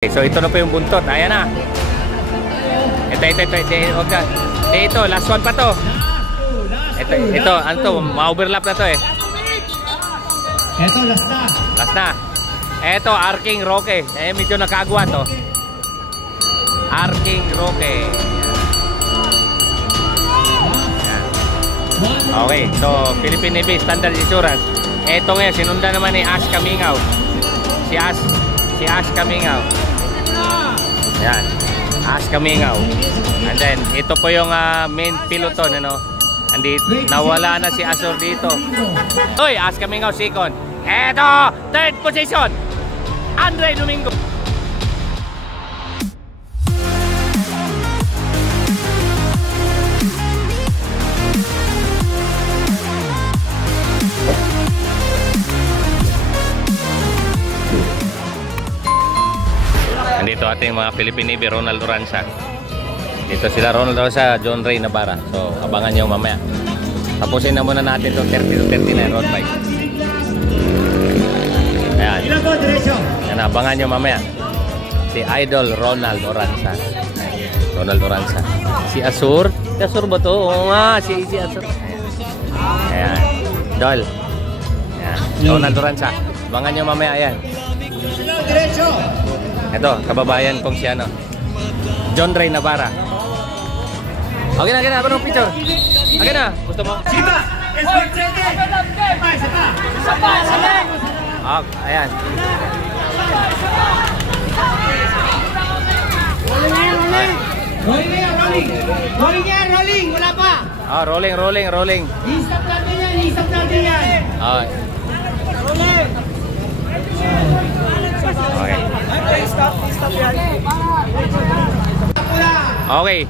Okay, so ito na po yung buntot. Ayan na. Ito, last one pa to. Ito, ano to? Ma-overlap na to eh. Ito, last na. Last na. Ito, Arking Roque. Eh, medyo nakagwa to. Arking Roque. Okay, so Philippine Navy Standard Insurance. Ito ngayon, sinunda naman ni Ash Kamingaw. Si Ash Kamingaw. Yan, Ash Kamingaw. And then, ito po yung main peloton, ano? Andito, nawala na si Azor dito. Uy, Ash Kamingaw, second. Eto, third position, Andre Domingo. Dito ating mga Philippine Navy, Ronald Oranza. Dito sila Ronald Oranza, John Ray Navarra. So abangan nyo mamaya. Tapusin na muna natin itong 30-39 road bike. Ayan. Yan, abangan nyo mamaya. Si Idol Ronald Oranza. Ronald Oranza. Si Azur. Si Azur ba ito? Oo nga, si Azur. Ayan. Dol. Ayan. Ronald Oranza. Abangan nyo mamaya. Ayan. Ito, kababayan kong si ano, John Ray Navarra. Okay na, ano picture? Okay na, gusto mo? Sipa! Ayan. Rolling, wala pa! Rolling. I-stop natin yan, Rolling! Okay. Stop yan. Okay.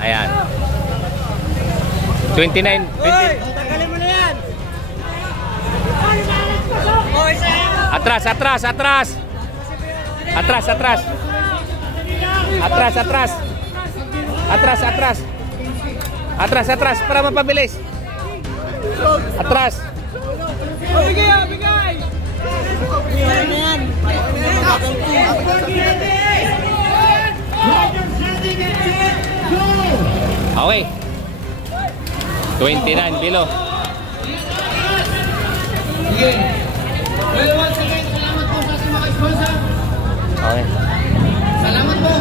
Ayan. 29. Tagalin mo na yan. Atras. Atras para mapabilis. Atras. Bigay. Okay. 29 below. Well, once again, salamat po sa ating mga sponsor. Okay. Salamat po.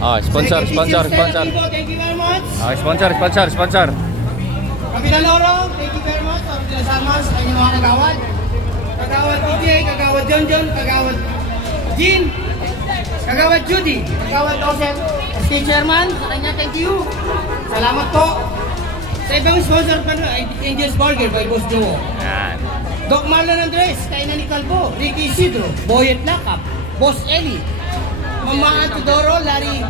Oh, sponsor. Thank you very much. Okay, sponsor. Kapitan Loro, thank you very much. Sama sa kanyang mga kagawad. Kagawad DJ, kagawad John, kagawad Jean, kagawad Judy, kagawad Joseph, State Chairman, sa kanya, thank you. Salamat po. Sa ibang sponsor pa na, Angel's Burger by Boss Joe. Yan. Doc Marlon Andres, Kainan ni Calvo, Ricky Isidro, Boyet Lakap, Boss Eli, Mama Antidoro, Larry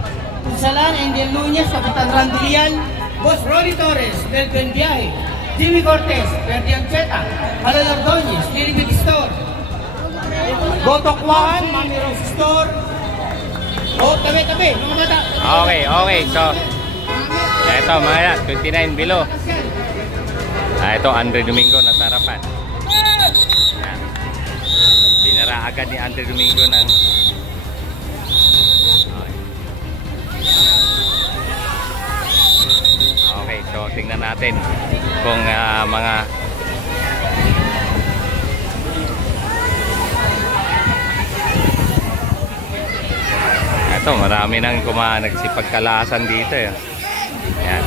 Salan, Angel Nunez, Kapitan Randilian, Boss Ronnie Torres, Belgen Biahe, Jimmy Cortez, Ferdian Cheta, Alan Ordonez, Lily Big Store, Botok Wahan, Mami Rose Store. Oh, tabi, mga bata. Okay. So, ito mga 29 below. Ito, Andre Domingo na sarapan. Yan. Binara agad ni Andre Domingo ng... Okay, so tingnan natin kung mga... Ito, marami nang nagsipagkalasan dito eh. Ayan.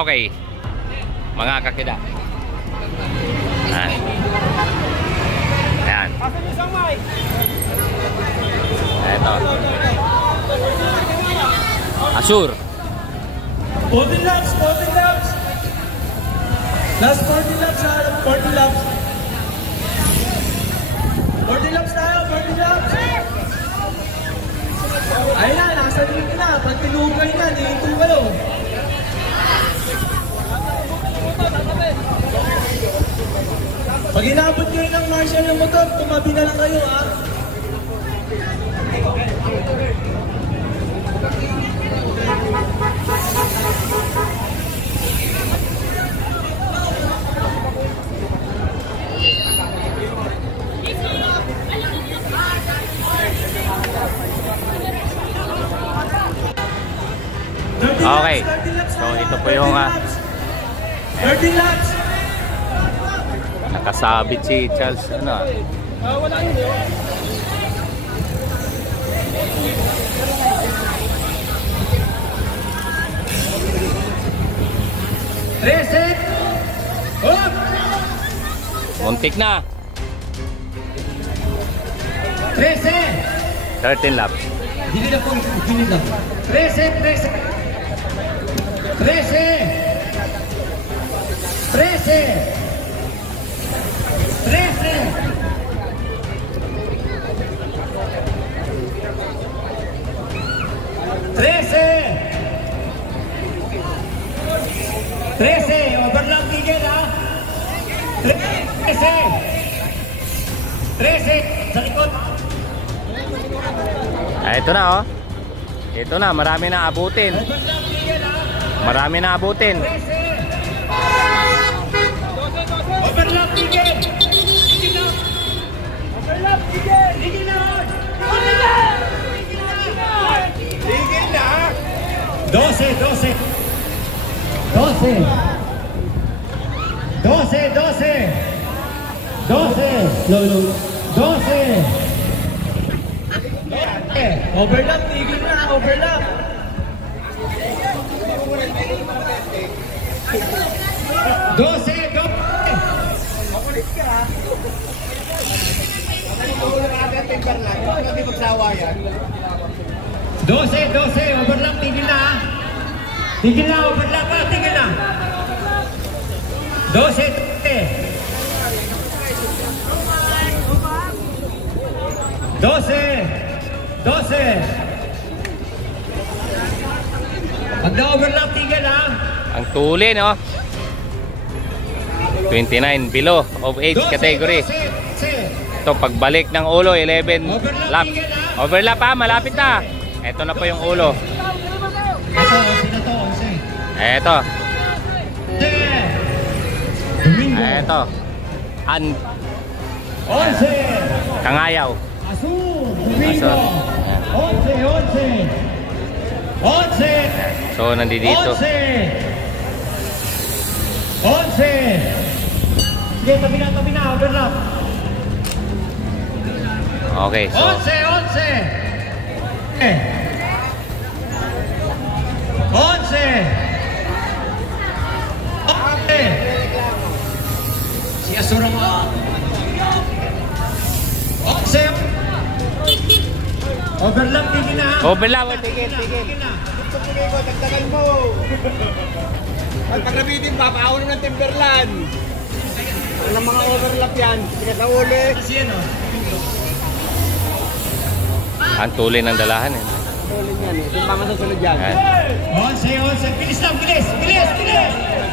Okay, mga kakida. Ayan. Ito. Azur. 14 laps. Last 40 laps, 40 laps. 40 laps tayo, 40 laps. Ayun na, nasa rin na. Pag tinugay na, nilito kayo. Pag inabot kayo ng marshal ng motor, tumabi na lang kayo, ha? po yung 13 laps. nakasabit si Charles. Ano? Wala yun. 13. Up. Muntik na. 13. 13 laps. Dili na po, dili na. 13, 13. 13. 13. 13. 13, overlap tigil ha. 13. 13, sa likod. Ito na oh. Ito na, marami na abutin. Overlap tigil ha. Marami na abutin. 13. Overlap tigil. Tigil na. Overlap tigil. Tigil na. Tigil na. 12, 12. 12 12 12 12 overlap, tigil na, overlap 12 makulit ka ha 12 overlap, tigil na ha. Tigil na, overlap ha, tigil na. 12. 12. Pag na-overlap, tigil ha. Ang tuli no. 29 below of age category. 12. Ito pagbalik ng ulo 11 lap. Overlap ha, malapit na. Ito na po yung ulo. Ito, Ito. Domingo. Ito. Once. Kangayaw. Azul. Domingo. Azul. 11. So nandito. 11. Sige, tabi na, overlap. Okay, so 11. Si Asura mo. 11. Overlap, tigil na. overlap, tigil. Dagdagan mo. At pag nabitin, papaawan ng Timberland. Ang mga overlap yan. Sige sa uli. Kasi yan o. Ang tuli ng dalahan eh. Uli yan eh. Kung pa masusunod yan. Ayan. 11. Bilis lang, bilis.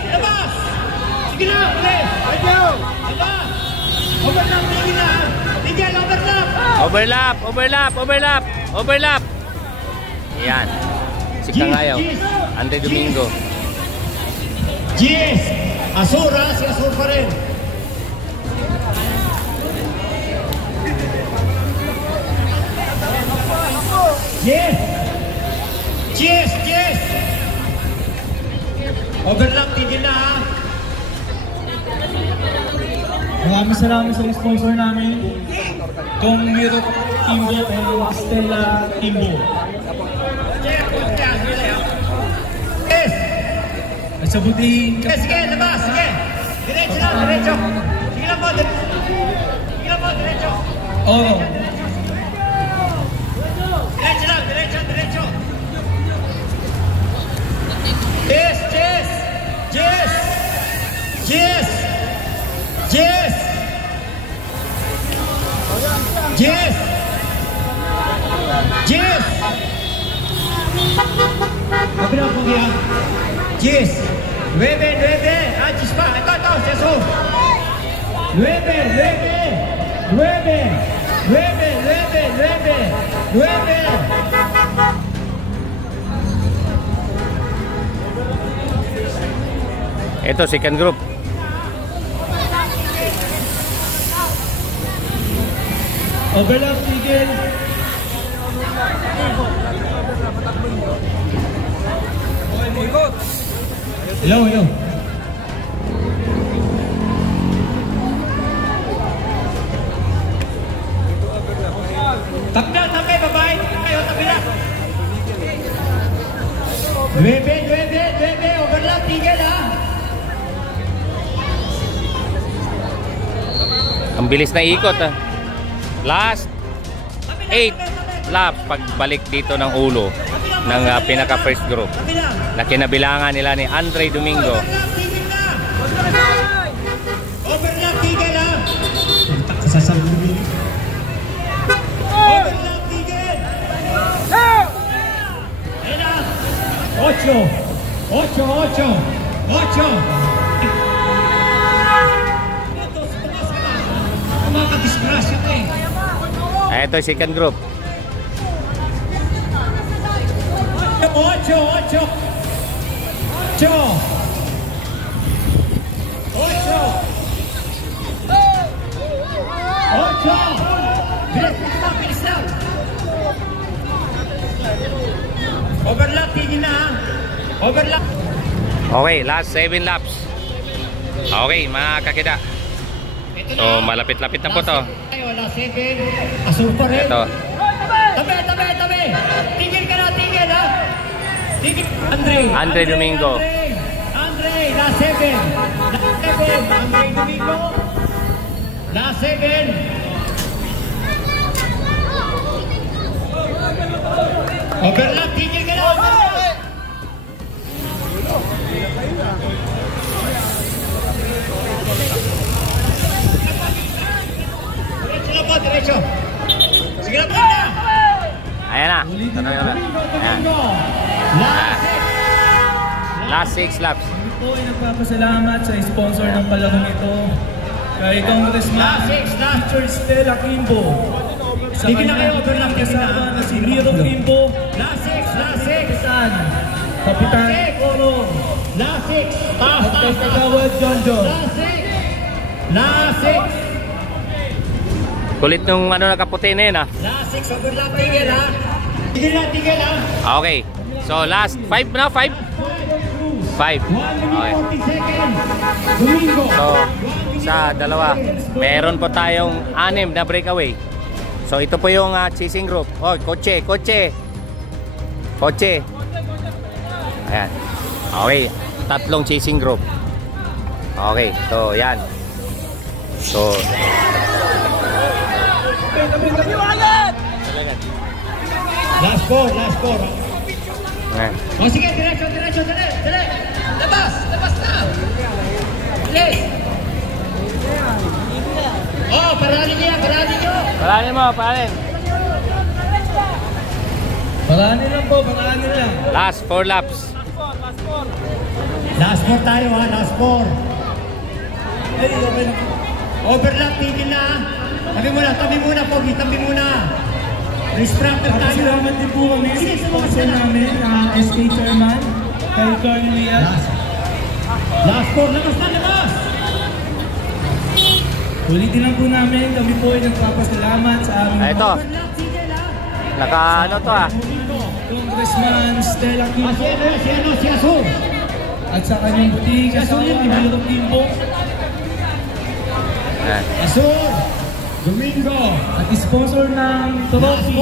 Labas. Sige na, bilis. Ayaw! Labas. Overlap, tigil na. Tigil, overlap. Overlap. Yan. Si Kangayaw. Andre Domingo. Yes. Asura, si Asur pa rin. Yes. Overlap, tigil na ha. Maraming salamat sa sponsor namin, Kong Europe Timbo and Stella Timbo. Yes. At sa butihin ka. Sige, labas, sige. Diretso lang, diretso. Sige lang po, diretso. Oo. Diretso lang, diretso. Yes. Kabila po kaya. Yes. 9. Achis pa. Ito, Seso. 9. Ito, second group. Overlap, tigil. Hello, hello. Tabi, babae. Tayo, tabi na. 9, overlap, tigil ha. Ang bilis na ikot ah. Last 8 laps pagbalik dito ng ulo ng pinaka first group na kinabilangan nila ni Andre Domingo. Overlap, tigil ha. Sasabunin. Overlap, tigil. Ayan na. 8. Makakadisgrasya ka eh. Ito yung second group. 8. Bilis lang. Overlap, tigil na ha. Overlap. Okay, last 7 laps. Okay, mga kakida. So, malapit-lapit na po to. Wala 7. Asur pa rin. Ito. Tabi. Tigil ka na, tigil ha. Tigil. Andre Domingo. Andre, last 7. Andre Domingo. Last 7. Overlap, tigil ka na. Diretso. Sige na po na. Ayan na. Ayan. Last 6 laps. Kami po ay nagpapasalamat sa sponsor ng palarong ito kay Congressman Teacher Stella Kimbo. Sige na kayo, overlap kasama na si Miro Kimbo. Last 6. Kapitan Oro. Last 6. At Kagawad John. Last 6. Kulit nung nakaputi na yun ah. Last 6, overlap, tigil ha. Tigil ha. Okay. So last 5 na, 5? 5. Okay. So sa dalawa, meron po tayong 6 na breakaway. So ito po yung chasing group. Oh, kotse. Ayan. Okay, 3 chasing group. Okay, so yan. So Last four. ayan. O sige, diretso, dali. Labas na. Bilis. Oh, paranin nyo. Paranin mo. Paranin lang. Last 4 laps. Last four tayo ha, last four. Okay. Overlap, tigil na. Tabi muna, Pogi, Restrapper tayo. Salamat din po kami sa sponsor namin, SK Chairman, kay Carl Riaz. Last four, labas! Ulitin lang po namin, kami po ay nagpapasalamat sa aming Ito. Naka to ah. Congressman Stella Kimbo. Si Asur. At sa kanyang buting asawa, Miro Kimbo. Asur. Domingo. At sponsor ng trophy.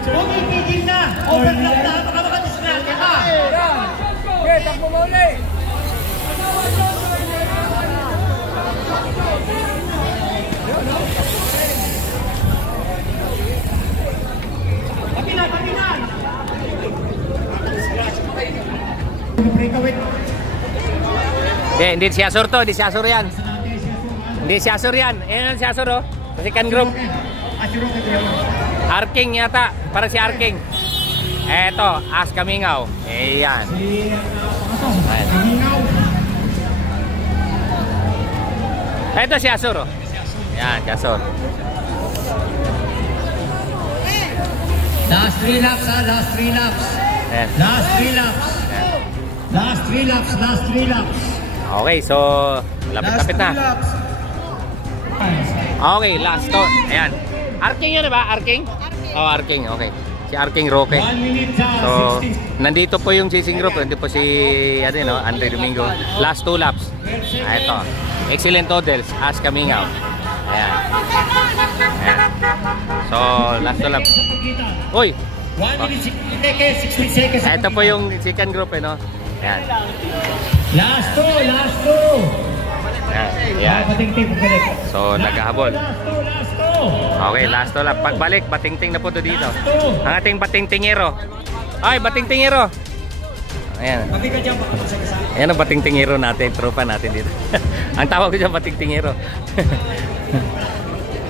Pogi, tigil na! Overlap na! Baka makadisgrasya ka! Okay, takbo mo ulit! Tapinan! Breakaway. Hindi si Asur to, hindi si Asur yan. Ayan si Asur oh. Sa second group. Arking yata, para si Arking. Eto, As Kamingaw. Ayan. Eto si Asur oh. Ayan, si Asur. Last 3 laps ha, last 3 laps. Ayan. Last 3 laps. Last 3 laps. Okay, so lapit-lapit na. Okay, last to. Ayan. Arking yun ba? Arking? Oh, Arking. Okay. si Arking Roque. 1 minute sa So, 60. nandito po yung chasing group. Nandito po si Andre Domingo. Last 2 laps. Ito. Excellent Odels. As Kamingaw. Ayan. Ayan. So, last 2 laps. Uy! 1 minute 60 seconds. Ito po yung second group, no? Ayan. Last 2. Ayan. Patingting pagbalik. So, naghahabol. Last 2. Okay, last 2 lap. Pagbalik, batingting na po to dito. Ang ating batingtingero. Ay, batingtingero. Ayan. Ayan ang batingtingero natin, tropa natin dito. Ang tawag ko dyan, batingtingero.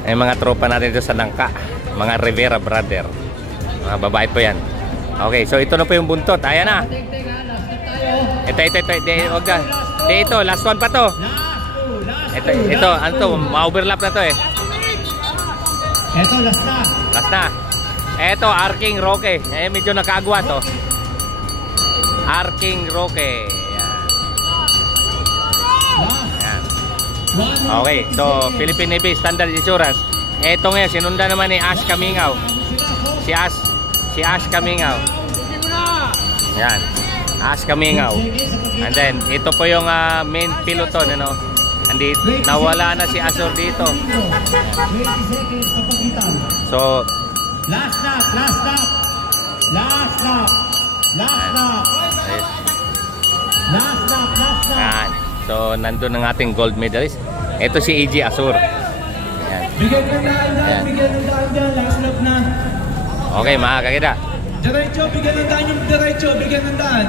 Ay, mga tropa natin dito sa Nangka. Mga Rivera brother. Mga babae po yan. Okay, so ito na po yung buntot. Ayan na. Ito. Huwag ka. Ito, last one pa to. Ito, ano to? Ma-overlap na to eh. Ito, last na. Last na. Ito, Arking Roque. Medyo nakagwa to. Arking Roque. Ayan. Okay, so Philippine Navy Standard Insurance. Ito ngayon, sinunda naman ni Ash Kamingaw. Si Ash Kamingaw. Ayan. Ash Kamingaw. And then, ito po yung main piloton, ano? Andito, nawala na si Azor dito. 20 seconds sa pagitan. So, Last lap. ayan. So, nandun ang ating gold medalist. Ito si EG Azor. Ayan. Bigyan ng daan dyan. Last lap na. Okay, mga kakita. Diretso, bigyan ng daan yung diretso. Bigyan ng daan.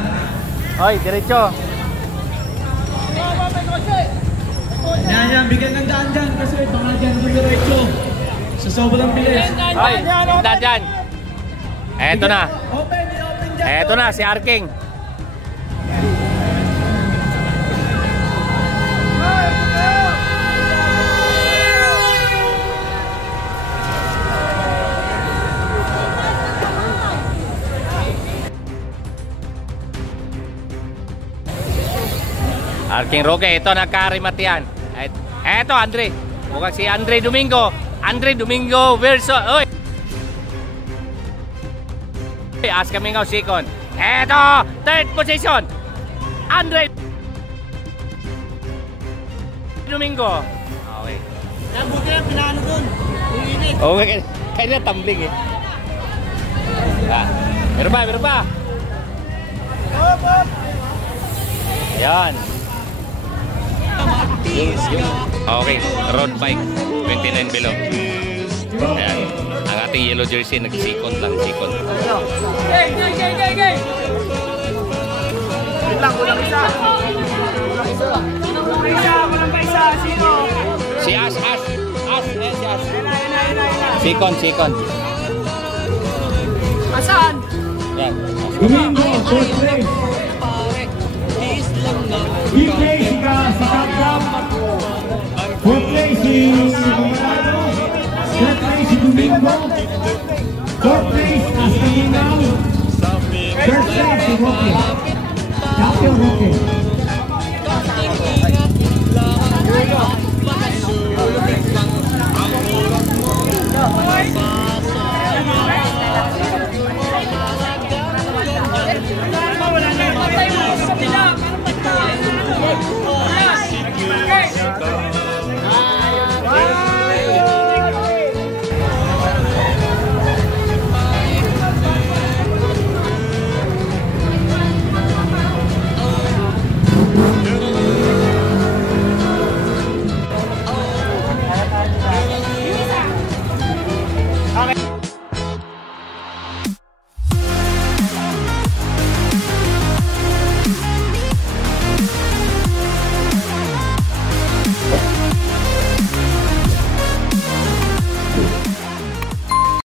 Oy, diretso. Yan, bigyan ng daan dyan kasi baka dyan yung diretso. Sa sobrang bilis. Oy, dyan. Eto na. Open dyan. Eto na, si Arking. Arking Roque, ito nagkarimatian. Eto, Andre. Mukhang si Andre Domingo. Andre Domingo versus... Oy! As Kamingaw second. Eto, third position. Andre Domingo. Okay. Nabuti na, pinano dun. Uinit. Okay, kaya na tumbling eh. Meron pa. Ayan. Okay, road bike 29 below. Ayan. Ang ating yellow jersey nag-second lang, second. Gay! Wait lang, kulang isa. Kulang pa isa. Sino? Si Ash. Si Ash. Second. Asan? Yan. Domingo, fourth place. Fifth place si Kapram. Fourth place si Camarado. Third place si Domingo. Fourth place As Kamingaw. Third place si Roque. Champion Roque.